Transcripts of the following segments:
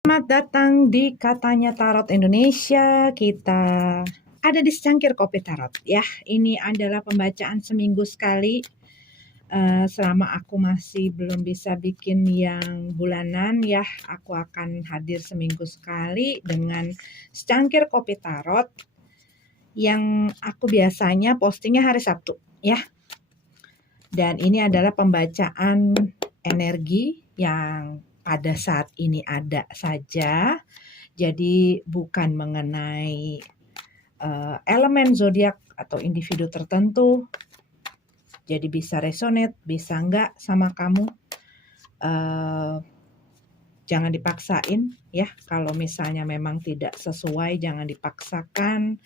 Selamat datang di Katanya Tarot Indonesia. Kita ada di secangkir kopi tarot ya. Ini adalah pembacaan seminggu sekali. Selama aku masih belum bisa bikin yang bulanan ya, aku akan hadir seminggu sekali dengan secangkir kopi tarot yang aku biasanya postingnya hari Sabtu ya. Dan ini adalah pembacaan energi yang pada saat ini ada saja. Jadi bukan mengenai elemen zodiak atau individu tertentu. Jadi bisa resonate, bisa enggak sama kamu. Jangan dipaksain ya. Kalau misalnya memang tidak sesuai, jangan dipaksakan.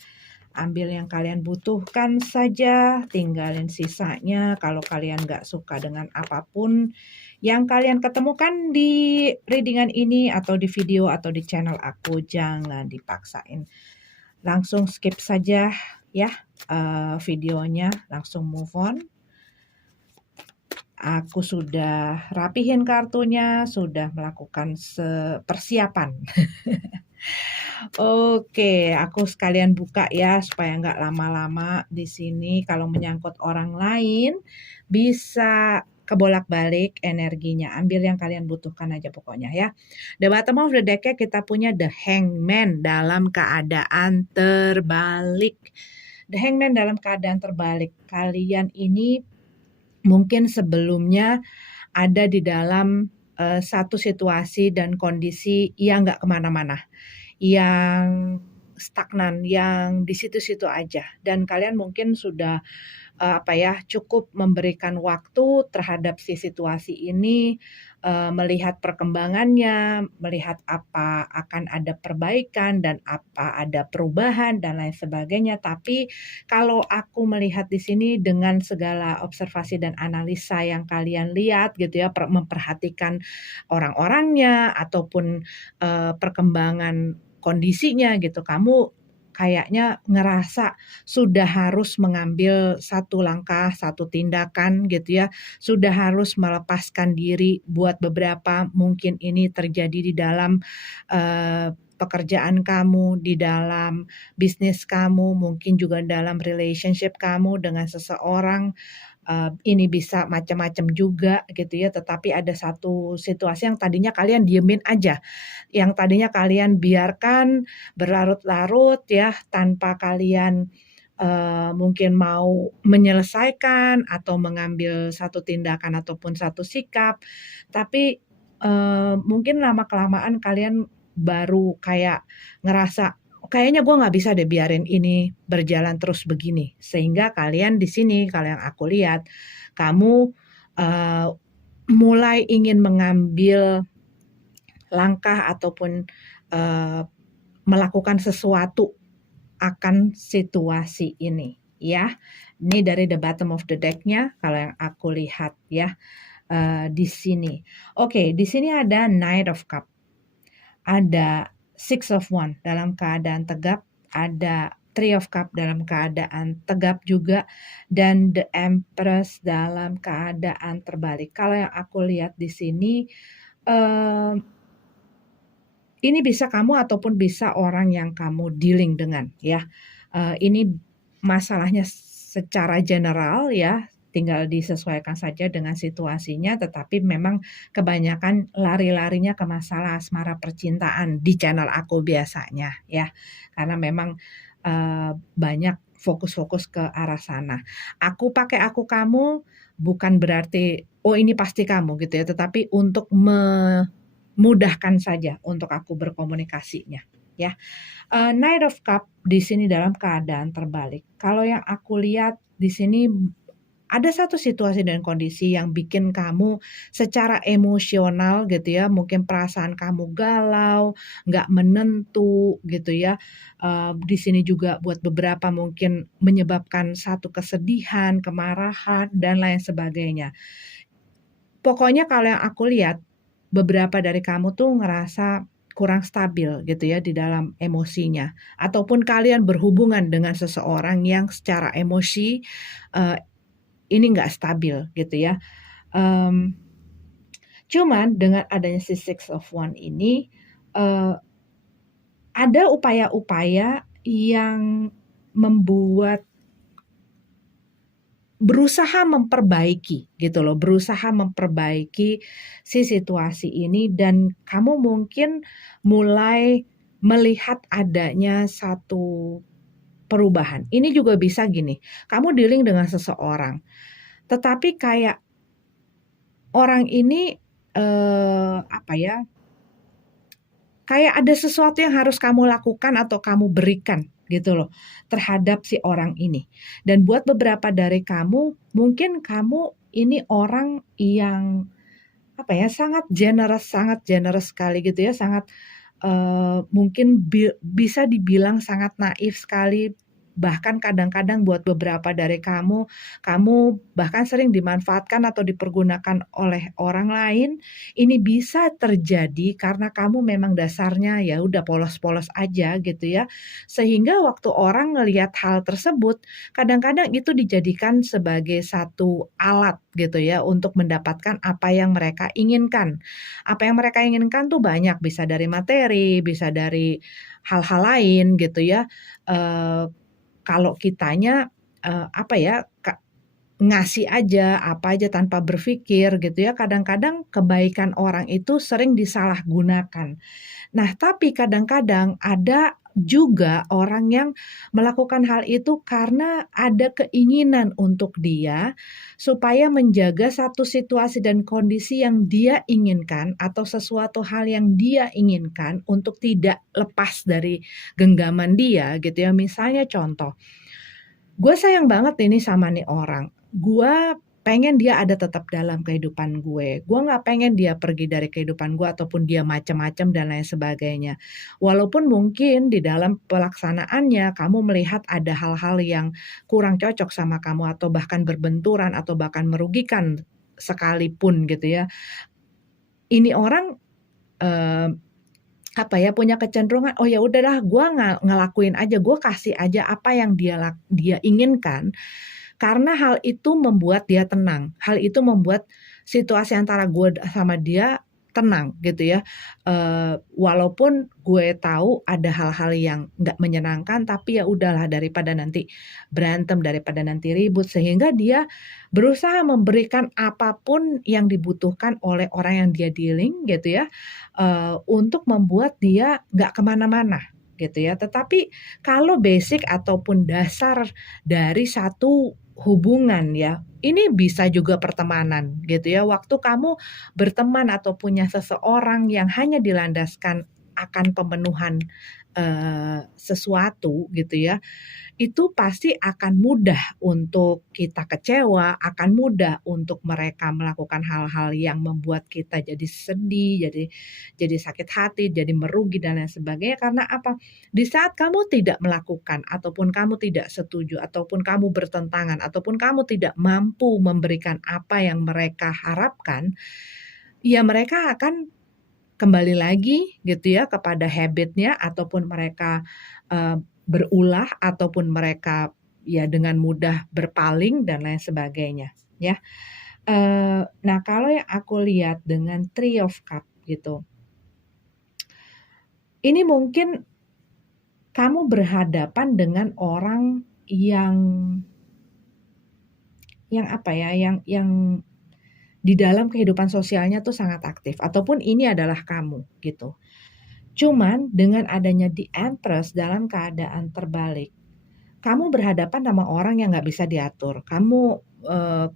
Ambil yang kalian butuhkan saja, tinggalin sisanya. Kalau kalian nggak suka dengan apapun yang kalian ketemukan di readingan ini atau di video atau di channel aku, jangan dipaksain. Langsung skip saja ya videonya, langsung move on. Aku sudah rapihin kartunya, sudah melakukan persiapan. Oke, aku sekalian buka ya supaya nggak lama-lama di sini. Kalau menyangkut orang lain bisa kebolak-balik energinya. Ambil yang kalian butuhkan aja pokoknya ya. The bottom of the deck kita punya The Hangman dalam keadaan terbalik. The Hangman dalam keadaan terbalik. Kalian ini mungkin sebelumnya ada di dalam satu situasi dan kondisi yang nggak kemana-mana, yang stagnan, yang di situ-situ aja. Dan kalian mungkin sudah cukup memberikan waktu terhadap si situasi ini, melihat perkembangannya, melihat apa akan ada perbaikan dan apa ada perubahan dan lain sebagainya. Tapi kalau aku melihat di sini dengan segala observasi dan analisa yang kalian lihat gitu ya, memperhatikan orang-orangnya ataupun perkembangan kondisinya gitu, kamu kayaknya ngerasa sudah harus mengambil satu langkah, satu tindakan gitu ya, sudah harus melepaskan diri buat beberapa mungkin ini terjadi di dalam pekerjaan kamu, di dalam bisnis kamu, mungkin juga dalam relationship kamu dengan seseorang. Ini bisa macam-macam juga gitu ya, tetapi ada satu situasi yang tadinya kalian diemin aja, yang tadinya kalian biarkan berlarut-larut ya, tanpa kalian mungkin mau menyelesaikan atau mengambil satu tindakan ataupun satu sikap, tapi mungkin lama-kelamaan kalian baru kayak ngerasa, kayaknya gue nggak bisa deh biarin ini berjalan terus begini. Sehingga kalian di sini, kalau yang aku lihat, kamu mulai ingin mengambil langkah ataupun melakukan sesuatu akan situasi ini ya. Ini dari the bottom of the deck-nya kalau yang aku lihat ya di sini. Oke, di sini ada Knight of Cup. Ada Six of Wands dalam keadaan tegap, ada Three of Cup dalam keadaan tegap juga, dan The Empress dalam keadaan terbalik. Kalau yang aku lihat di sini, ini bisa kamu ataupun bisa orang yang kamu dealing dengan ya. Ini masalahnya secara general ya, tinggal disesuaikan saja dengan situasinya, tetapi memang kebanyakan lari-larinya ke masalah asmara percintaan di channel aku biasanya ya, karena memang banyak fokus-fokus ke arah sana. Aku pakai aku kamu bukan berarti oh ini pasti kamu gitu ya, tetapi untuk memudahkan saja untuk aku berkomunikasinya ya. Knight of Cup di sini dalam keadaan terbalik. Kalau yang aku lihat di sini ada satu situasi dan kondisi yang bikin kamu secara emosional gitu ya, mungkin perasaan kamu galau, nggak menentu gitu ya. Di sini juga buat beberapa mungkin menyebabkan satu kesedihan, kemarahan dan lain sebagainya. Pokoknya kalau yang aku lihat, beberapa dari kamu tuh ngerasa kurang stabil gitu ya di dalam emosinya, ataupun kalian berhubungan dengan seseorang yang secara emosi ini nggak stabil gitu ya. Cuman dengan adanya si Six of Wands ini, eee, ada upaya-upaya yang membuat berusaha memperbaiki gitu loh, berusaha memperbaiki si situasi ini dan kamu mungkin mulai melihat adanya satu perubahan. Ini juga bisa gini, kamu dealing dengan seseorang, tetapi kayak orang ini, apa ya, kayak ada sesuatu yang harus kamu lakukan atau kamu berikan gitu loh, terhadap si orang ini. Dan buat beberapa dari kamu, mungkin kamu ini orang yang, apa ya, sangat generous sekali gitu ya, sangat, mungkin bisa dibilang sangat naif sekali, bahkan kadang-kadang buat beberapa dari kamu, kamu bahkan sering dimanfaatkan atau dipergunakan oleh orang lain. Ini bisa terjadi karena kamu memang dasarnya ya udah polos-polos aja gitu ya. Sehingga waktu orang ngelihat hal tersebut, kadang-kadang itu dijadikan sebagai satu alat gitu ya untuk mendapatkan apa yang mereka inginkan. Apa yang mereka inginkan tuh banyak, bisa dari materi, bisa dari hal-hal lain gitu ya. Eee, kalau kitanya, apa ya, ngasih aja, apa aja tanpa berpikir gitu ya, kadang-kadang kebaikan orang itu sering disalahgunakan. Nah, tapi kadang-kadang ada juga orang yang melakukan hal itu karena ada keinginan untuk dia, supaya menjaga satu situasi dan kondisi yang dia inginkan atau sesuatu hal yang dia inginkan untuk tidak lepas dari genggaman dia gitu ya. Misalnya contoh, gue sayang banget ini sama nih orang. Gue pengen dia ada tetap dalam kehidupan gue. Gue nggak pengen dia pergi dari kehidupan gue ataupun dia macem-macem dan lain sebagainya. Walaupun mungkin di dalam pelaksanaannya kamu melihat ada hal-hal yang kurang cocok sama kamu atau bahkan berbenturan atau bahkan merugikan sekalipun gitu ya. Ini orang, eee, apa ya, punya kecenderungan, "Oh ya udahlah gue ngelakuin aja, gue kasih aja apa yang dia inginkan." Karena hal itu membuat dia tenang, hal itu membuat situasi antara gue sama dia tenang gitu ya. Walaupun gue tahu ada hal-hal yang nggak menyenangkan, tapi ya udahlah daripada nanti berantem, daripada nanti ribut, sehingga dia berusaha memberikan apapun yang dibutuhkan oleh orang yang dia dealing gitu ya, untuk membuat dia nggak kemana-mana gitu ya. Tetapi kalau basic ataupun dasar dari satu hubungan ya, ini bisa juga pertemanan gitu ya. Waktu kamu berteman atau punya seseorang yang hanya dilandaskan akan pemenuhan, sesuatu gitu ya, itu pasti akan mudah untuk kita kecewa, akan mudah untuk mereka melakukan hal-hal yang membuat kita jadi sedih, jadi sakit hati, jadi merugi dan lain sebagainya. Karena apa? Di saat kamu tidak melakukan ataupun kamu tidak setuju ataupun kamu bertentangan ataupun kamu tidak mampu memberikan apa yang mereka harapkan, ya mereka akan kembali lagi gitu ya kepada habit-nya ataupun mereka, berulah ataupun mereka ya dengan mudah berpaling dan lain sebagainya ya. Nah kalau yang aku lihat dengan Three of Cup gitu, ini mungkin kamu berhadapan dengan orang yang apa ya, yang di dalam kehidupan sosialnya tuh sangat aktif ataupun ini adalah kamu gitu. Cuman dengan adanya The Empress dalam keadaan terbalik, kamu berhadapan sama orang yang nggak bisa diatur. Kamu,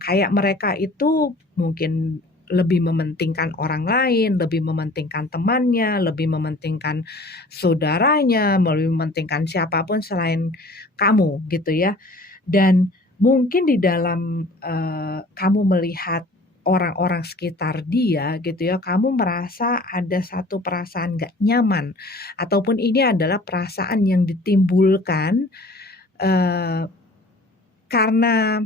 kayak mereka itu mungkin lebih mementingkan orang lain, lebih mementingkan temannya, lebih mementingkan saudaranya, lebih mementingkan siapapun selain kamu gitu ya. Dan mungkin di dalam, kamu melihat orang-orang sekitar dia gitu ya, kamu merasa ada satu perasaan nggak nyaman, ataupun ini adalah perasaan yang ditimbulkan, eee, karena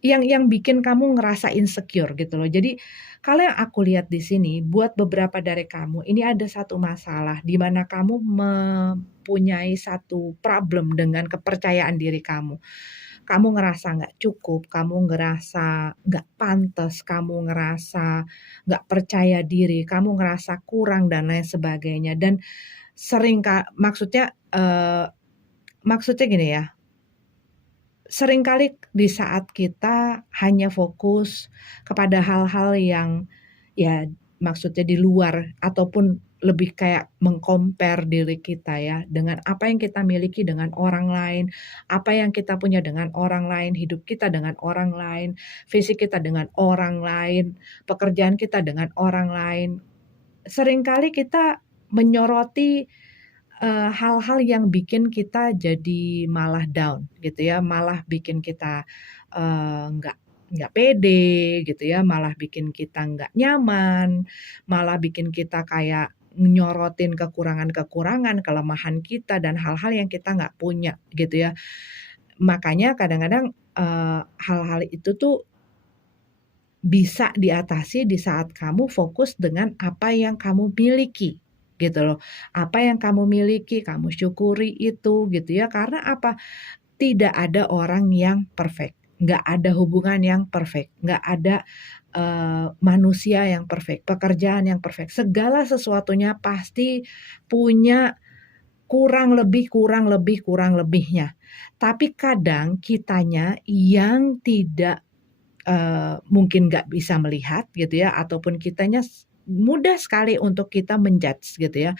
yang bikin kamu ngerasa insecure gitu loh. Jadi, kalau yang aku lihat di sini, buat beberapa dari kamu, ini ada satu masalah di mana kamu mempunyai satu problem dengan kepercayaan diri kamu. kamu ngerasa nggak cukup, kamu ngerasa nggak pantas, kamu ngerasa nggak percaya diri, kamu ngerasa kurang dan lain sebagainya. Dan maksudnya gini ya, seringkali di saat kita hanya fokus kepada hal-hal yang ya maksudnya di luar ataupun lebih kayak meng-compare diri kita ya dengan apa yang kita miliki dengan orang lain, apa yang kita punya dengan orang lain, hidup kita dengan orang lain, fisik kita dengan orang lain, pekerjaan kita dengan orang lain. Seringkali kita menyoroti hal-hal yang bikin kita jadi malah down gitu ya, malah bikin kita, nggak pede gitu ya, malah bikin kita nggak nyaman, malah bikin kita kayak nyorotin kekurangan-kekurangan, kelemahan kita dan hal-hal yang kita nggak punya gitu ya. Makanya kadang-kadang, hal-hal itu tuh bisa diatasi di saat kamu fokus dengan apa yang kamu miliki, gitu loh. Apa yang kamu miliki, kamu syukuri itu, gitu ya. Karena apa? Tidak ada orang yang perfect, nggak ada hubungan yang perfect, nggak ada, manusia yang perfect, pekerjaan yang perfect. Segala sesuatunya pasti punya kurang lebih, kurang lebihnya. Tapi kadang kitanya yang tidak mungkin nggak bisa melihat gitu ya, ataupun kitanya mudah sekali untuk kita men-judge gitu ya.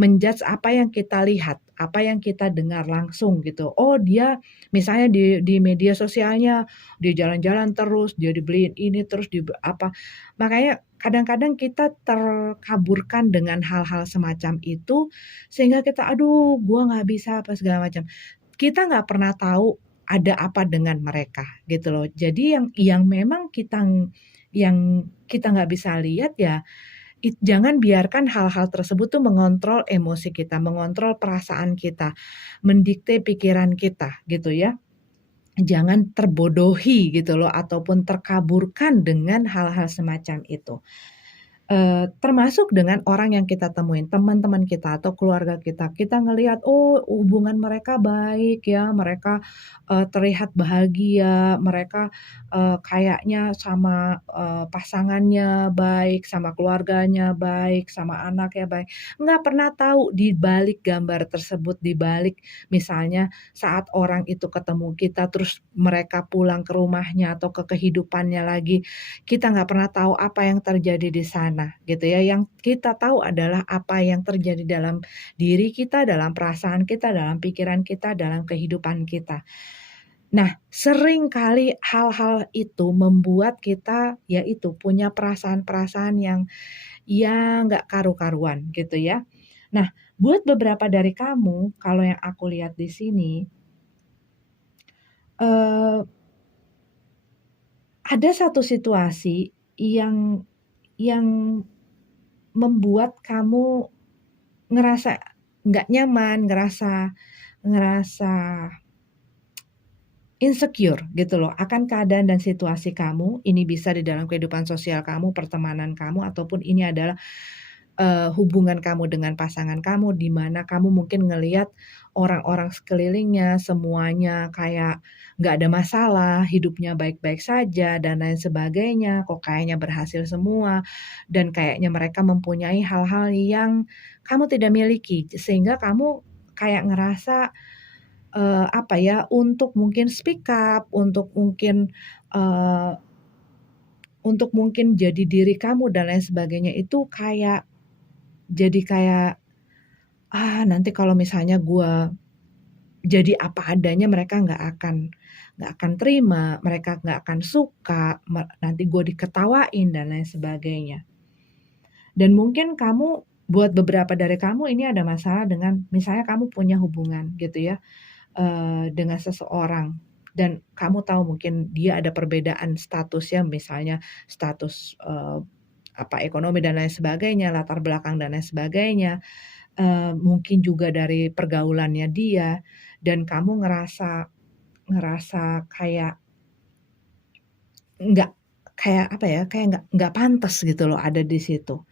Men-judge apa yang kita lihat, apa yang kita dengar langsung gitu. Oh dia misalnya di media sosialnya, dia jalan-jalan terus, dia dibeliin ini terus apa. Makanya kadang-kadang kita terkaburkan dengan hal-hal semacam itu, sehingga kita, "Aduh gua nggak bisa," apa segala macam. Kita nggak pernah tahu ada apa dengan mereka gitu loh. Jadi yang memang yang kita nggak bisa lihat ya, jangan biarkan hal-hal tersebut tuh mengontrol emosi kita, mengontrol perasaan kita, mendikte pikiran kita gitu ya. Jangan terbodohi gitu loh ataupun terkaburkan dengan hal-hal semacam itu. Termasuk dengan orang yang kita temuin, teman-teman kita atau keluarga kita. Kita ngelihat, oh hubungan mereka baik ya, mereka, terlihat bahagia, mereka, kayaknya sama, pasangannya baik, sama keluarganya baik, sama anaknya baik. Nggak pernah tahu di balik gambar tersebut, di balik misalnya saat orang itu ketemu kita, terus mereka pulang ke rumahnya atau ke kehidupannya lagi, kita nggak pernah tahu apa yang terjadi di sana gitu ya. Yang kita tahu adalah apa yang terjadi dalam diri kita, dalam perasaan kita, dalam pikiran kita, dalam kehidupan kita. Nah, sering kali hal-hal itu membuat kita ya itu punya perasaan-perasaan yang nggak karu-karuan gitu ya. Nah, buat beberapa dari kamu, kalau yang aku lihat di sini, eee, ada satu situasi yang membuat kamu ngerasa nggak nyaman, ngerasa ngerasa insecure gitu loh akan keadaan dan situasi kamu. Ini bisa di dalam kehidupan sosial kamu, pertemanan kamu, ataupun ini adalah, hubungan kamu dengan pasangan kamu, di mana kamu mungkin ngelihat orang-orang sekelilingnya semuanya kayak nggak ada masalah, hidupnya baik-baik saja dan lain sebagainya, kok kayaknya berhasil semua, dan kayaknya mereka mempunyai hal-hal yang kamu tidak miliki. Sehingga kamu kayak ngerasa, apa ya, untuk mungkin speak up, eee, untuk mungkin jadi diri kamu dan lain sebagainya itu kayak jadi kayak, "Ah, nanti kalau misalnya gue jadi apa adanya mereka nggak akan terima, mereka nggak akan suka, nanti gue diketawain," dan lain sebagainya. Dan mungkin buat beberapa dari kamu ini ada masalah dengan misalnya kamu punya hubungan gitu ya, dengan seseorang dan kamu tahu mungkin dia ada perbedaan statusnya misalnya status, ekonomi dan lain sebagainya, latar belakang dan lain sebagainya, mungkin juga dari pergaulannya dia dan kamu ngerasa ngerasa kayak nggak kayak apa ya, kayak nggak pantas gitu loh ada di situ.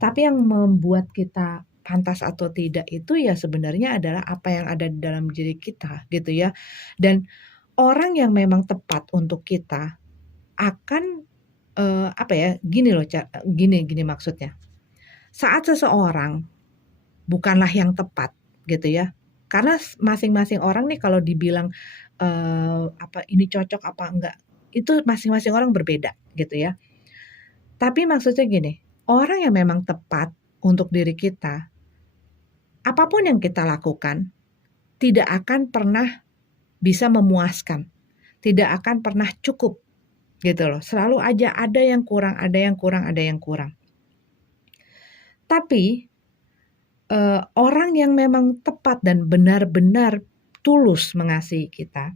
Tapi yang membuat kita pantas atau tidak itu ya sebenarnya adalah apa yang ada di dalam diri kita gitu ya. Dan orang yang memang tepat untuk kita akan, gini loh gini maksudnya. Saat seseorang bukanlah yang tepat gitu ya, karena masing-masing orang nih kalau dibilang, ini cocok apa enggak, itu masing-masing orang berbeda gitu ya. Tapi maksudnya gini, orang yang memang tepat untuk diri kita, apapun yang kita lakukan, tidak akan pernah bisa memuaskan, tidak akan pernah cukup gitu loh. Selalu aja ada yang kurang, ada yang kurang, ada yang kurang. Tapi orang yang memang tepat dan benar-benar tulus mengasihi kita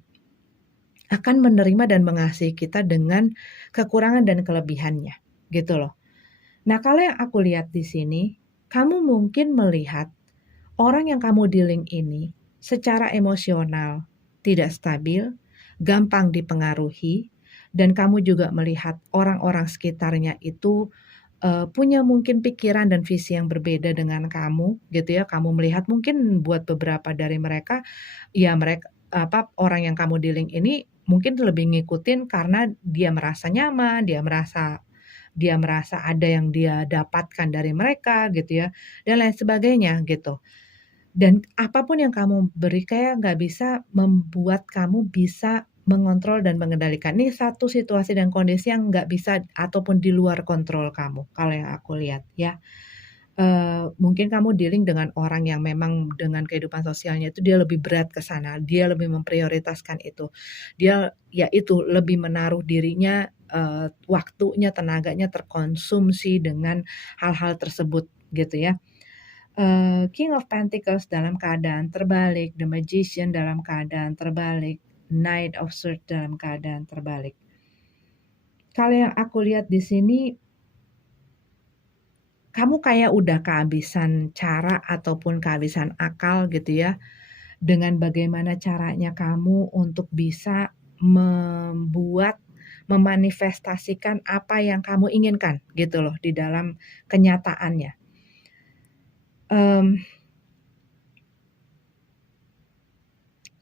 akan menerima dan mengasihi kita dengan kekurangan dan kelebihannya, gitu loh. Nah, kalau yang aku lihat di sini, kamu mungkin melihat orang yang kamu dealing ini secara emosional tidak stabil, gampang dipengaruhi, dan kamu juga melihat orang-orang sekitarnya itu punya mungkin pikiran dan visi yang berbeda dengan kamu gitu ya. Kamu melihat mungkin buat beberapa dari mereka, ya orang yang kamu dealing ini mungkin lebih ngikutin karena dia merasa nyaman, dia merasa ada yang dia dapatkan dari mereka gitu ya, dan lain sebagainya gitu. Dan apapun yang kamu beri kayak nggak bisa membuat kamu bisa mengontrol dan mengendalikan. Ini satu situasi dan kondisi yang nggak bisa ataupun di luar kontrol kamu, kalau yang aku lihat ya. Mungkin kamu dealing dengan orang yang memang dengan kehidupan sosialnya itu dia lebih berat ke sana, dia lebih memprioritaskan itu. Dia ya itu, lebih menaruh dirinya, waktunya, tenaganya terkonsumsi dengan hal-hal tersebut gitu ya. King of Pentacles dalam keadaan terbalik, The Magician dalam keadaan terbalik, Knight of Swords dalam keadaan terbalik. Kalau yang aku lihat di sini, kamu kayak udah kehabisan cara ataupun kehabisan akal gitu ya, dengan bagaimana caranya kamu untuk bisa memanifestasikan apa yang kamu inginkan gitu loh di dalam kenyataannya.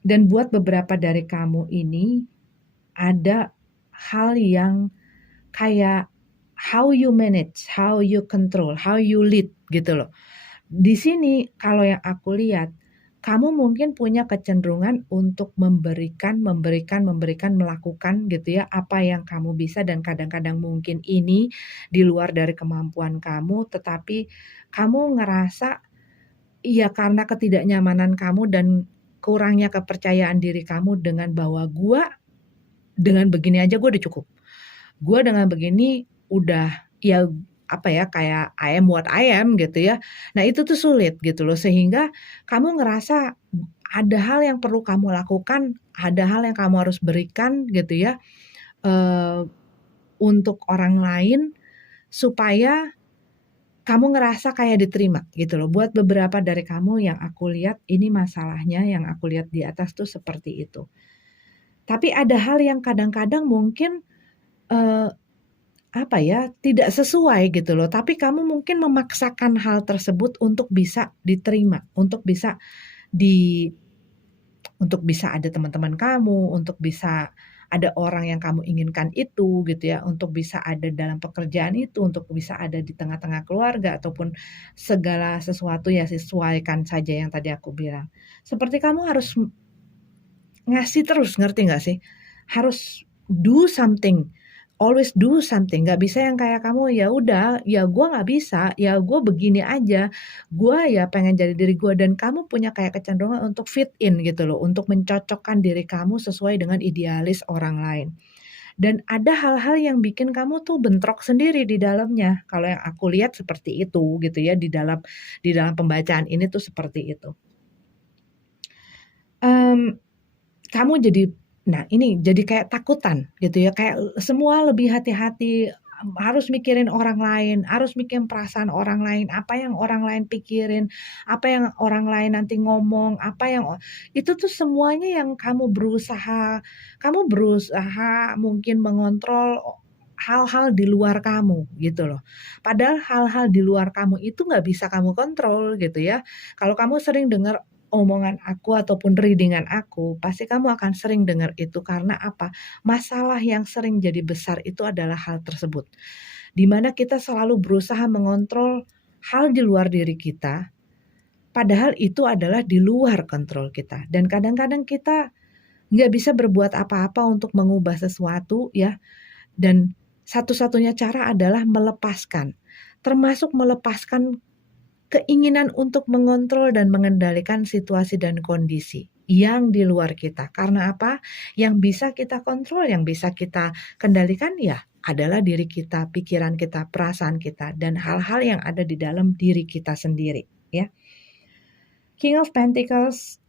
Dan buat beberapa dari kamu ini, ada hal yang kayak how you manage, how you control, how you lead gitu loh. Di sini kalau yang aku lihat, kamu mungkin punya kecenderungan untuk memberikan, melakukan gitu ya, apa yang kamu bisa dan kadang-kadang mungkin ini di luar dari kemampuan kamu, tetapi kamu ngerasa, iya karena ketidaknyamanan kamu dan kurangnya kepercayaan diri kamu dengan bahwa dengan begini aja gue udah cukup. Gue dengan begini udah ya kayak I am what I am gitu ya. Nah itu tuh sulit gitu loh, sehingga kamu ngerasa ada hal yang perlu kamu lakukan, ada hal yang kamu harus berikan gitu ya, untuk orang lain supaya kamu ngerasa kayak diterima gitu loh. Buat beberapa dari kamu yang aku lihat ini masalahnya yang aku lihat di atas tuh seperti itu. Tapi ada hal yang kadang-kadang mungkin, tidak sesuai gitu loh, tapi kamu mungkin memaksakan hal tersebut untuk bisa diterima, untuk bisa ada teman-teman kamu, untuk bisa ada orang yang kamu inginkan itu gitu ya, untuk bisa ada dalam pekerjaan itu, untuk bisa ada di tengah-tengah keluarga ataupun segala sesuatu ya sesuaikan saja yang tadi aku bilang. Seperti kamu harus ngasih terus, ngerti nggak sih? Harus do something, always do something, nggak bisa yang kayak kamu, ya udah, ya gue nggak bisa, ya gue begini aja, gue ya pengen jadi diri gue, dan kamu punya kayak kecenderungan untuk fit in gitu loh, untuk mencocokkan diri kamu sesuai dengan idealis orang lain. Dan ada hal-hal yang bikin kamu tuh bentrok sendiri di dalamnya, kalau yang aku lihat seperti itu gitu ya, di dalam pembacaan ini tuh seperti itu. Kamu jadi kayak takutan gitu ya, kayak semua lebih hati-hati, harus mikirin orang lain, harus mikirin perasaan orang lain, apa yang orang lain pikirin, apa yang orang lain nanti ngomong, itu tuh semuanya yang kamu berusaha mungkin mengontrol hal-hal di luar kamu gitu loh. Padahal hal-hal di luar kamu itu nggak bisa kamu kontrol gitu ya. Kalau kamu sering dengar omongan aku ataupun reading-an aku, pasti kamu akan sering dengar itu karena apa? Masalah yang sering jadi besar itu adalah hal tersebut. Di mana kita selalu berusaha mengontrol hal di luar diri kita, padahal itu adalah di luar kontrol kita. Dan kadang-kadang kita nggak bisa berbuat apa-apa untuk mengubah sesuatu ya. Dan satu-satunya cara adalah melepaskan. Termasuk melepaskan keinginan untuk mengontrol dan mengendalikan situasi dan kondisi yang di luar kita. Karena apa? Yang bisa kita kontrol, yang bisa kita kendalikan ya adalah diri kita, pikiran kita, perasaan kita, dan hal-hal yang ada di dalam diri kita sendiri. Ya, King of Pentacles,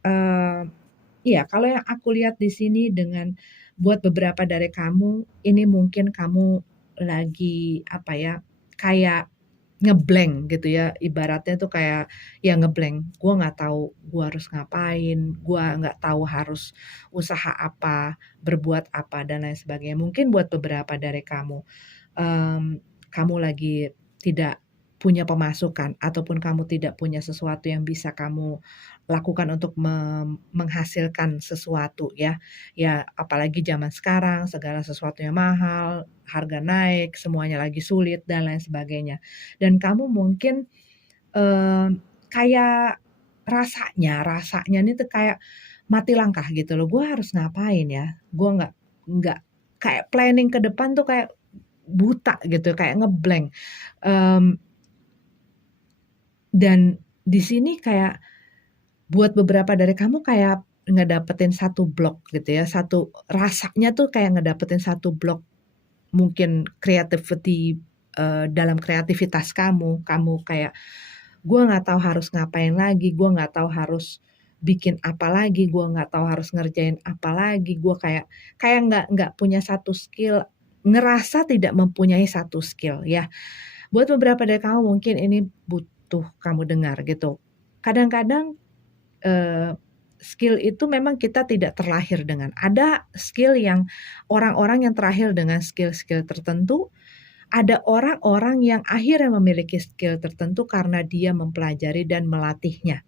ya kalau yang aku lihat di sini dengan buat beberapa dari kamu, ini mungkin kamu lagi apa ya, kayak ngeblank gitu ya, ibaratnya tuh kayak ya ngeblank, gue nggak tahu gue harus ngapain, gue nggak tahu harus usaha apa, berbuat apa dan lain sebagainya. Mungkin buat beberapa dari kamu, kamu lagi tidak punya pemasukan ataupun kamu tidak punya sesuatu yang bisa kamu lakukan untuk menghasilkan sesuatu ya. Ya apalagi zaman sekarang segala sesuatunya mahal, harga naik, semuanya lagi sulit dan lain sebagainya. Dan kamu mungkin kayak rasanya ini tuh kayak mati langkah gitu loh. Gue harus ngapain ya? Gue nggak kayak planning ke depan tuh kayak buta gitu, kayak ngeblank. Dan di sini kayak buat beberapa dari kamu kayak ngedapetin satu blok gitu ya, rasanya tuh kayak ngedapetin satu blok mungkin creativity, dalam kreativitas kamu kayak, gue nggak tahu harus ngapain lagi, gue nggak tahu harus bikin apa lagi, gue nggak tahu harus ngerjain apa lagi, gue kayak nggak punya satu skill, ngerasa tidak mempunyai satu skill ya. Buat beberapa dari kamu mungkin ini butuh kamu dengar gitu. Kadang-kadang skill itu memang kita tidak terlahir dengan. Ada skill yang orang-orang yang terlahir dengan skill-skill tertentu, ada orang-orang yang akhirnya memiliki skill tertentu karena dia mempelajari dan melatihnya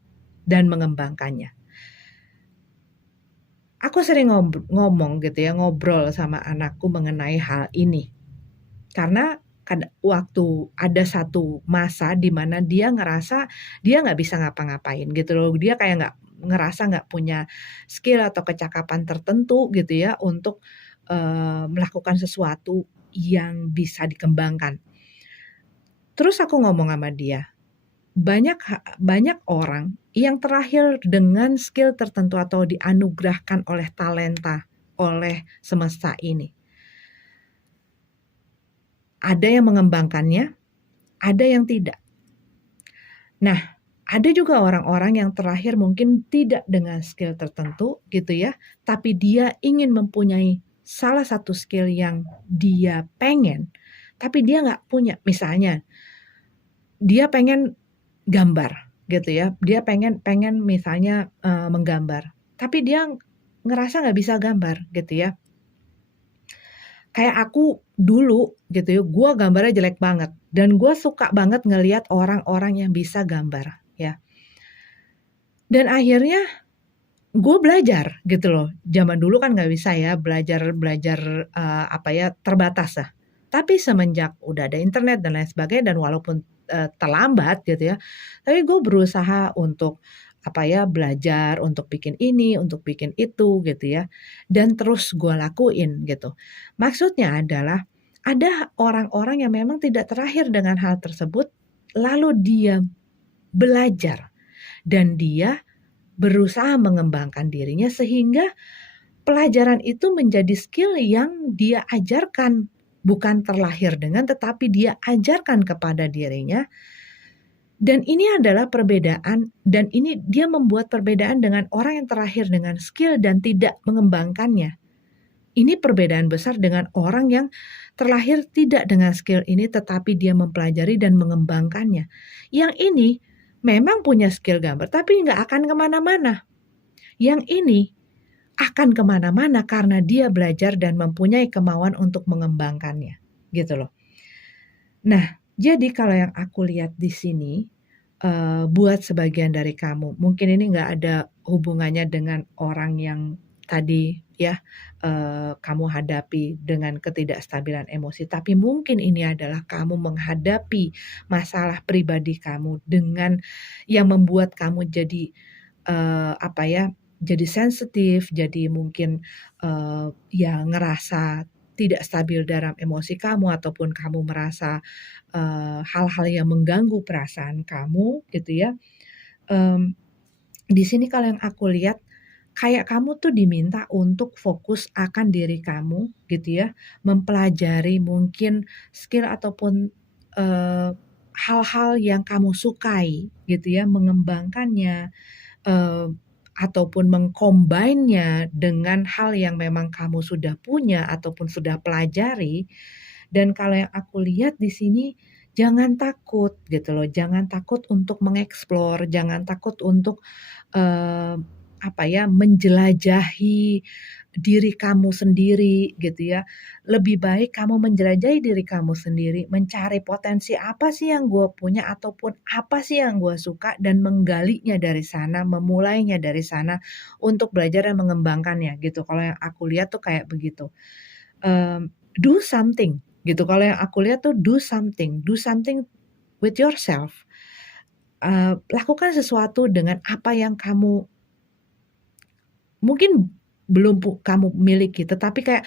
dan mengembangkannya. Aku sering ngomong gitu ya, ngobrol sama anakku mengenai hal ini. Karena waktu ada satu masa di mana dia ngerasa dia nggak bisa ngapa-ngapain gitu loh. Dia kayak ngerasa nggak punya skill atau kecakapan tertentu gitu ya untuk melakukan sesuatu yang bisa dikembangkan. Terus aku ngomong sama dia, banyak orang yang terlahir dengan skill tertentu atau dianugerahkan oleh talenta oleh semesta ini. Ada yang mengembangkannya, ada yang tidak. Nah, ada juga orang-orang yang terlahir mungkin tidak dengan skill tertentu gitu ya, tapi dia ingin mempunyai salah satu skill yang dia pengen, tapi dia nggak punya. Misalnya, dia pengen gambar gitu ya, dia pengen misalnya menggambar, tapi dia ngerasa nggak bisa gambar gitu ya. Kayak aku dulu gitu ya, gue gambarnya jelek banget. Dan gue suka banget ngelihat orang-orang yang bisa gambar ya. Dan akhirnya gue belajar gitu loh. Zaman dulu kan gak bisa ya belajar terbatas lah. Tapi semenjak udah ada internet dan lain sebagainya, dan walaupun terlambat gitu ya, tapi gue berusaha untuk belajar untuk bikin ini, untuk bikin itu gitu ya. Dan terus gue lakuin gitu. Maksudnya adalah ada orang-orang yang memang tidak terlahir dengan hal tersebut, lalu dia belajar dan dia berusaha mengembangkan dirinya sehingga pelajaran itu menjadi skill yang dia ajarkan, bukan terlahir dengan, tetapi dia ajarkan kepada dirinya. Dan ini adalah perbedaan, dan ini dia membuat perbedaan dengan orang yang terlahir dengan skill dan tidak mengembangkannya. Ini perbedaan besar dengan orang yang terlahir tidak dengan skill ini tetapi dia mempelajari dan mengembangkannya. Yang ini memang punya skill gambar tapi nggak akan kemana-mana. Yang ini akan kemana-mana karena dia belajar dan mempunyai kemauan untuk mengembangkannya. Gitu loh. Nah, jadi kalau yang aku lihat di sini, buat sebagian dari kamu. Mungkin ini nggak ada hubungannya dengan orang yang tadi ya, kamu hadapi dengan ketidakstabilan emosi, tapi mungkin ini adalah kamu menghadapi masalah pribadi kamu dengan yang membuat kamu jadi, apa ya, jadi sensitif, jadi mungkin, ya ngerasa tidak stabil dalam emosi kamu ataupun kamu merasa, hal-hal yang mengganggu perasaan kamu gitu ya. Mmm, di sini kalau yang aku lihat, kayak kamu tuh diminta untuk fokus akan diri kamu gitu ya, mempelajari mungkin skill ataupun, eee, hal-hal yang kamu sukai gitu ya, mengembangkannya, eee, ataupun meng-combine-nya dengan hal yang memang kamu sudah punya ataupun sudah pelajari. Dan kalau yang aku lihat di sini, jangan takut gitu loh, jangan takut untuk mengeksplor, jangan takut untuk, eee, apa ya, menjelajahi diri kamu sendiri gitu ya. Lebih baik kamu menjelajahi diri kamu sendiri, mencari potensi apa sih yang gue punya ataupun apa sih yang gue suka dan menggalinya dari sana, memulainya dari sana untuk belajar dan mengembangkannya gitu. Kalau yang aku lihat tuh kayak begitu. Do something gitu, kalau yang aku lihat tuh do something with yourself. Lakukan sesuatu dengan apa yang kamu mungkin belum kamu miliki, tetapi kayak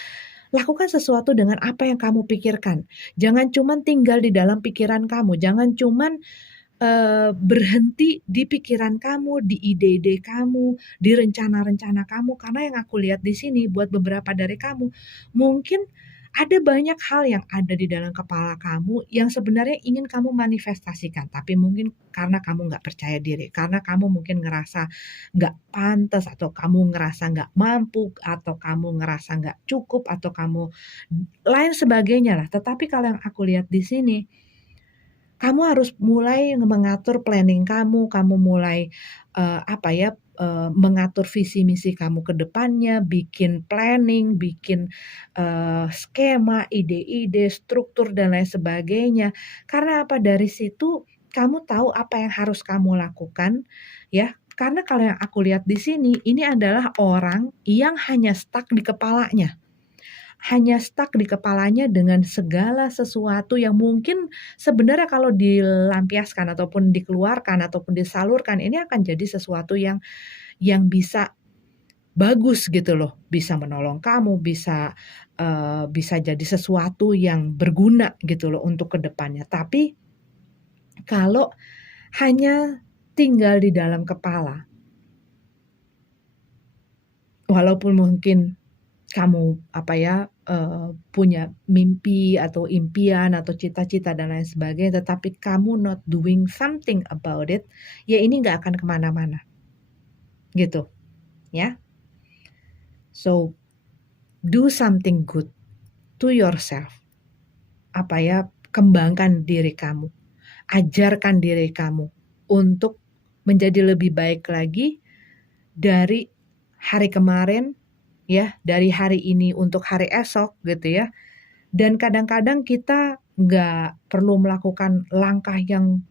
lakukan sesuatu dengan apa yang kamu pikirkan. Jangan cuman tinggal di dalam pikiran kamu, jangan cuman, berhenti di pikiran kamu, di ide-ide kamu, di rencana-rencana kamu. Karena yang aku lihat di sini buat beberapa dari kamu, mungkin ada banyak hal yang ada di dalam kepala kamu yang sebenarnya ingin kamu manifestasikan, tapi mungkin karena kamu nggak percaya diri, karena kamu mungkin ngerasa nggak pantas, atau kamu ngerasa nggak mampu, atau kamu ngerasa nggak cukup, atau kamu lain sebagainya lah. Tetapi kalau yang aku lihat di sini, kamu harus mulai mengatur planning kamu mulai, apa ya, mengatur visi misi kamu ke depannya, bikin planning, bikin, skema, ide-ide, struktur, dan lain sebagainya. Karena apa? Dari situ kamu tahu apa yang harus kamu lakukan, ya. Karena kalau yang aku lihat di sini, ini adalah orang yang hanya stuck di kepalanya. Hanya stuck di kepalanya dengan segala sesuatu yang mungkin sebenarnya kalau dilampiaskan ataupun dikeluarkan ataupun disalurkan, ini akan jadi sesuatu yang bisa bagus gitu loh, bisa menolong kamu, bisa jadi sesuatu yang berguna gitu loh untuk kedepannya. Tapi kalau hanya tinggal di dalam kepala, walaupun mungkin kamu apa ya, punya mimpi atau impian atau cita-cita dan lain sebagainya, tetapi kamu not doing something about it, ya ini nggak akan kemana-mana, gitu ya. So, do something good to yourself. Apa ya, kembangkan diri kamu, ajarkan diri kamu untuk menjadi lebih baik lagi dari hari kemarin, ya, dari hari ini untuk hari esok gitu ya. Dan kadang-kadang kita nggak perlu melakukan langkah yang,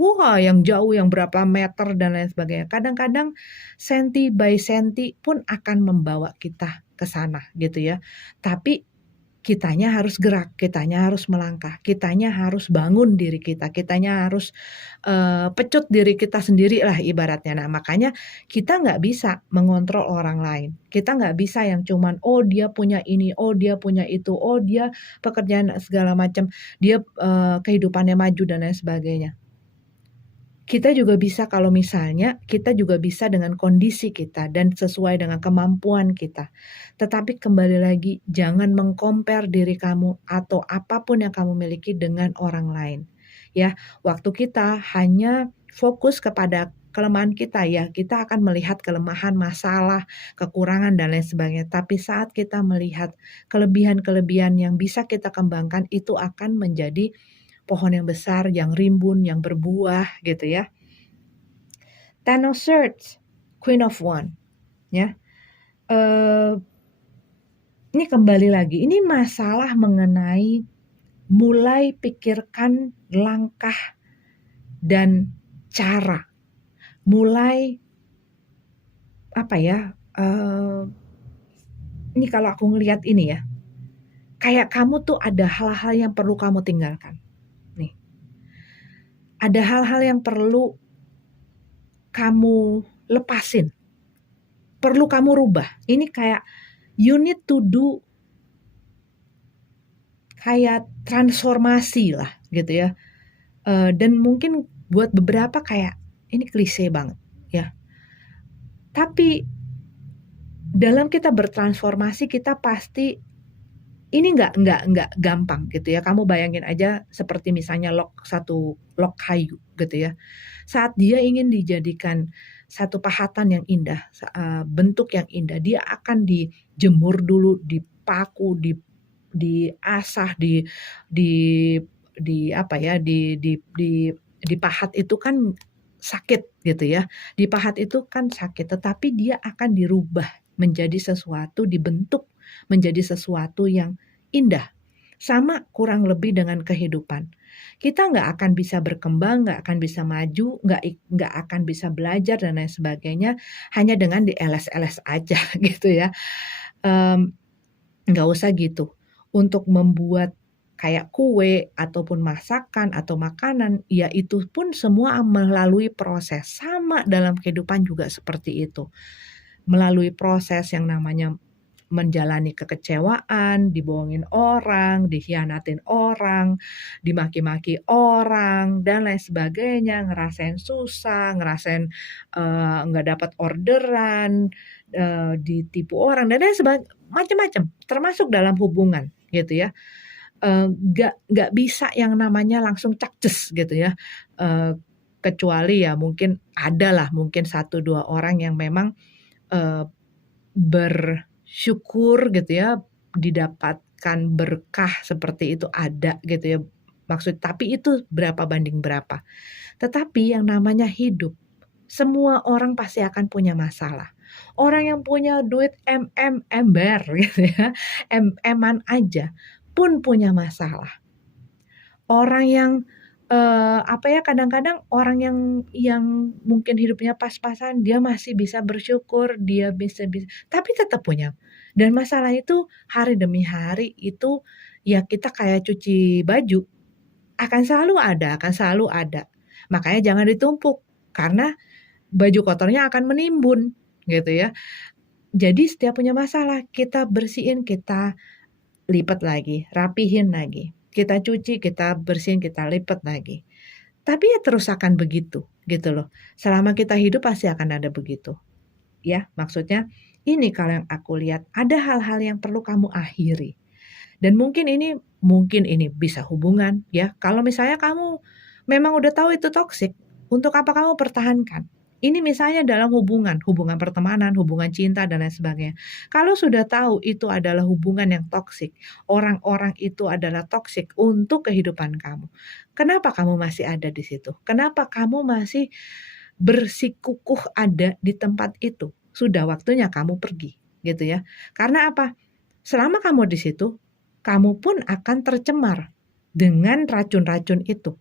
wah, yang jauh, yang berapa meter dan lain sebagainya. Kadang-kadang senti by senti pun akan membawa kita ke sana gitu ya. Tapi kitanya harus gerak, kitanya harus melangkah, kitanya harus bangun diri kita, kitanya harus, pecut diri kita sendiri lah ibaratnya. Nah, makanya kita nggak bisa mengontrol orang lain. Kita nggak bisa yang cuman, "Oh, dia punya ini, oh, dia punya itu, oh, dia pekerjaan segala macam, dia, kehidupannya maju," dan lain sebagainya. Kita juga bisa kalau misalnya kita juga bisa dengan kondisi kita dan sesuai dengan kemampuan kita. Tetapi kembali lagi, jangan meng-compare diri kamu atau apapun yang kamu miliki dengan orang lain. Ya, waktu kita hanya fokus kepada kelemahan kita, ya kita akan melihat kelemahan, masalah, kekurangan, dan lain sebagainya. Tapi saat kita melihat kelebihan-kelebihan yang bisa kita kembangkan, itu akan menjadi pohon yang besar, yang rimbun, yang berbuah gitu ya. Ten of Swords, Queen of Wands, ya. Ini kembali lagi, ini masalah mengenai mulai pikirkan langkah dan cara, mulai apa ya, ini kalau aku ngelihat ini ya, kayak kamu tuh ada hal-hal yang perlu kamu tinggalkan, nih. Ada hal-hal yang perlu kamu lepasin, perlu kamu rubah. Ini kayak you need to do kayak transformasi lah gitu ya. Dan mungkin buat beberapa kayak ini klise banget ya. Tapi dalam kita bertransformasi kita pasti ini nggak gampang gitu ya. Kamu bayangin aja seperti misalnya satu log kayu gitu ya. Saat dia ingin dijadikan satu pahatan yang indah, bentuk yang indah, dia akan dijemur dulu, dipaku, diasah, di apa ya, dipahat itu kan sakit gitu ya. Dipahat itu kan sakit, tetapi dia akan dirubah menjadi sesuatu, dibentuk menjadi sesuatu yang indah. Sama kurang lebih dengan kehidupan. Kita nggak akan bisa berkembang, nggak akan bisa maju, nggak akan bisa belajar dan lain sebagainya hanya dengan dieles-eles aja gitu ya. Nggak usah gitu. Untuk membuat kayak kue ataupun masakan atau makanan, ya itu pun semua melalui proses. Sama dalam kehidupan juga seperti itu. Melalui proses yang namanya menjalani kekecewaan, dibohongin orang, dikhianatin orang, dimaki-maki orang, dan lain sebagainya, ngerasain susah, ngerasain nggak dapat orderan, ditipu orang, dan lain sebagainya, macam-macam, termasuk dalam hubungan gitu ya. Nggak bisa yang namanya langsung cakces gitu ya, kecuali ya mungkin adalah mungkin 1-2 orang yang memang bersyukur gitu ya, didapatkan berkah seperti itu ada gitu ya, tapi itu berapa banding berapa. Tetapi yang namanya hidup, semua orang pasti akan punya masalah. Orang yang punya duit ember gitu ya, eman aja pun punya masalah. Orang yang apa ya, kadang-kadang orang yang mungkin hidupnya pas-pasan, dia masih bisa bersyukur, dia bisa tapi tetap punya. Dan masalah itu hari demi hari itu ya kita kayak cuci baju, akan selalu ada. Makanya jangan ditumpuk, karena baju kotornya akan menimbun, gitu ya. Jadi setiap punya masalah, kita bersihin, kita lipat lagi, rapihin lagi. Kita cuci, kita bersihin, kita lipat lagi. Tapi ya terus akan begitu, gitu loh. Selama kita hidup pasti akan ada begitu. Ya, maksudnya ini kalau yang aku lihat, ada hal-hal yang perlu kamu akhiri. Dan mungkin ini bisa hubungan ya. Kalau misalnya kamu memang udah tahu itu toksik, untuk apa kamu pertahankan? Ini misalnya dalam hubungan pertemanan, hubungan cinta dan lain sebagainya. Kalau sudah tahu itu adalah hubungan yang toksik, orang-orang itu adalah toksik untuk kehidupan kamu. Kenapa kamu masih ada di situ? Kenapa kamu masih bersikukuh ada di tempat itu? Sudah waktunya kamu pergi, gitu ya. Karena apa? Selama kamu di situ, kamu pun akan tercemar dengan racun-racun itu.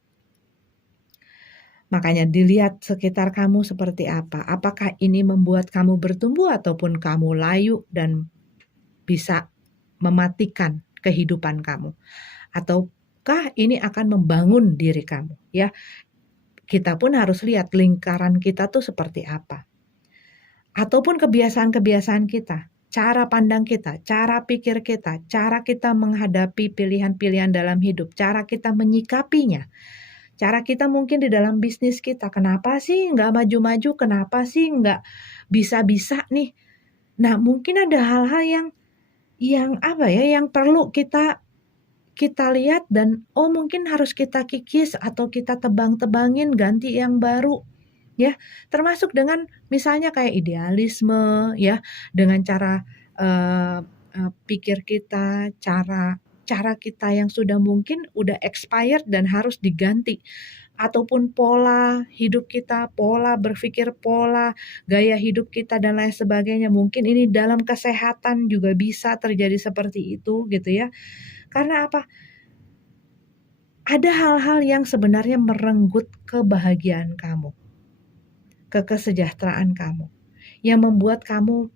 Makanya dilihat sekitar kamu seperti apa. Apakah ini membuat kamu bertumbuh ataupun kamu layu dan bisa mematikan kehidupan kamu. Ataukah ini akan membangun diri kamu, ya. Kita pun harus lihat lingkaran kita tuh seperti apa. Ataupun kebiasaan-kebiasaan kita, cara pandang kita, cara pikir kita, cara kita menghadapi pilihan-pilihan dalam hidup, cara kita menyikapinya. Cara kita mungkin di dalam bisnis kita, kenapa sih nggak maju-maju, kenapa sih nggak bisa-bisa nih. Nah mungkin ada hal-hal yang apa ya, yang perlu kita lihat dan mungkin harus kita kikis atau kita tebang-tebangin, ganti yang baru. Ya, termasuk dengan misalnya kayak idealisme ya, dengan cara pikir kita, cara kita yang sudah mungkin udah expired dan harus diganti, ataupun pola hidup kita, pola berpikir, pola gaya hidup kita dan lain sebagainya. Mungkin ini dalam kesehatan juga bisa terjadi seperti itu gitu ya. Karena apa? Ada hal-hal yang sebenarnya merenggut kebahagiaan kamu, kesejahteraan kamu, yang membuat kamu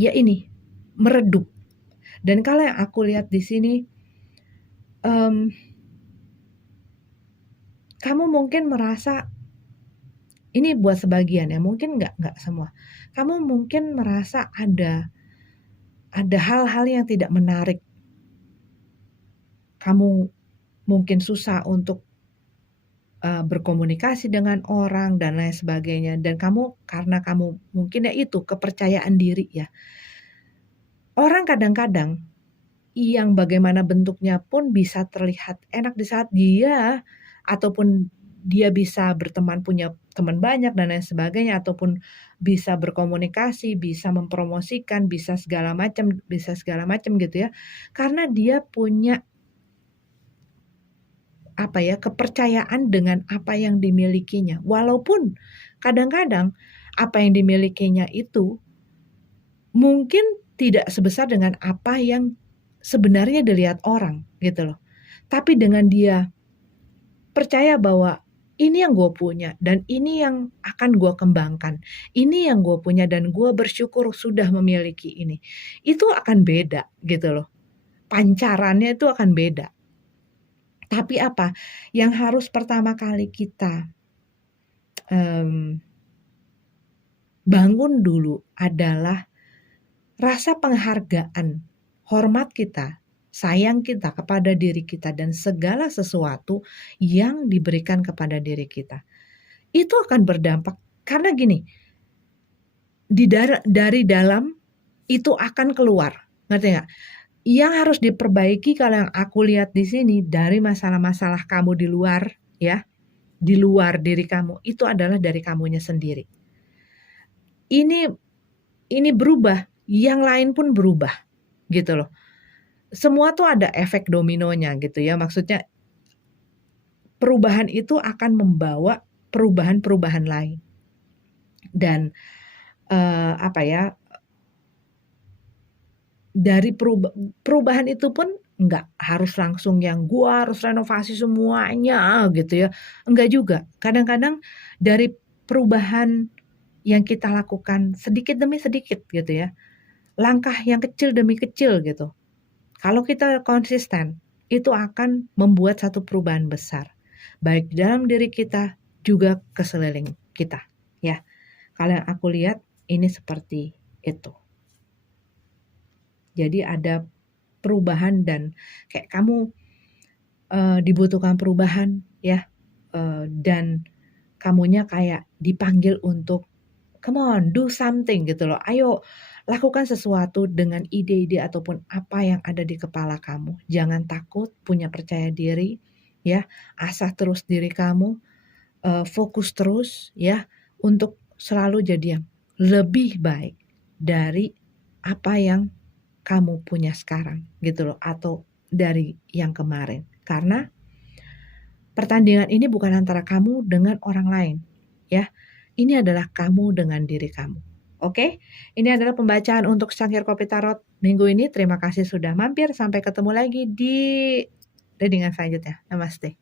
ya ini meredup. Dan kalau yang aku lihat di sini, kamu mungkin merasa ini buat sebagian ya, mungkin nggak semua. Kamu mungkin merasa ada hal-hal yang tidak menarik. Kamu mungkin susah untuk berkomunikasi dengan orang dan lain sebagainya. Dan karena kamu mungkin ya itu kepercayaan diri ya. Orang kadang-kadang yang bagaimana bentuknya pun bisa terlihat enak di saat dia ataupun dia bisa berteman, punya teman banyak dan lain sebagainya, ataupun bisa berkomunikasi, bisa mempromosikan, bisa segala macam gitu ya. Karena dia punya kepercayaan dengan apa yang dimilikinya. Walaupun kadang-kadang apa yang dimilikinya itu mungkin tidak sebesar dengan apa yang sebenarnya dilihat orang gitu loh. Tapi dengan dia percaya bahwa ini yang gue punya dan ini yang akan gue kembangkan. Ini yang gue punya dan gue bersyukur sudah memiliki ini. Itu akan beda gitu loh. Pancarannya itu akan beda. Tapi apa yang harus pertama kali kita bangun dulu adalah rasa penghargaan, hormat kita, sayang kita kepada diri kita dan segala sesuatu yang diberikan kepada diri kita. Itu akan berdampak karena gini, dari dalam itu akan keluar, ngerti nggak? Yang harus diperbaiki kalau yang aku lihat di sini dari masalah-masalah kamu di luar ya, di luar diri kamu itu adalah dari kamunya sendiri. Ini berubah, yang lain pun berubah gitu loh. Semua tuh ada efek dominonya gitu ya. Maksudnya perubahan itu akan membawa perubahan-perubahan lain. Dan dari perubahan itu pun nggak harus langsung yang gua harus renovasi semuanya gitu ya. Enggak juga. Kadang-kadang dari perubahan yang kita lakukan sedikit demi sedikit gitu ya. Langkah yang kecil demi kecil gitu. Kalau kita konsisten, itu akan membuat satu perubahan besar. Baik di dalam diri kita, juga ke sekeliling kita. Ya, kalau yang aku lihat, ini seperti itu. Jadi ada perubahan dan kayak kamu dibutuhkan perubahan ya. Dan kamunya kayak dipanggil untuk, come on, do something gitu loh. Ayo, lakukan sesuatu dengan ide-ide ataupun apa yang ada di kepala kamu. Jangan takut, punya percaya diri, ya. Asah terus diri kamu, fokus terus, ya, untuk selalu jadi yang lebih baik dari apa yang kamu punya sekarang, gitu loh, atau dari yang kemarin. Karena pertandingan ini bukan antara kamu dengan orang lain, ya. Ini adalah kamu dengan diri kamu. Oke, ini adalah pembacaan untuk Cangkir Kopi Tarot minggu ini. Terima kasih sudah mampir. Sampai ketemu lagi di readingan selanjutnya. Namaste.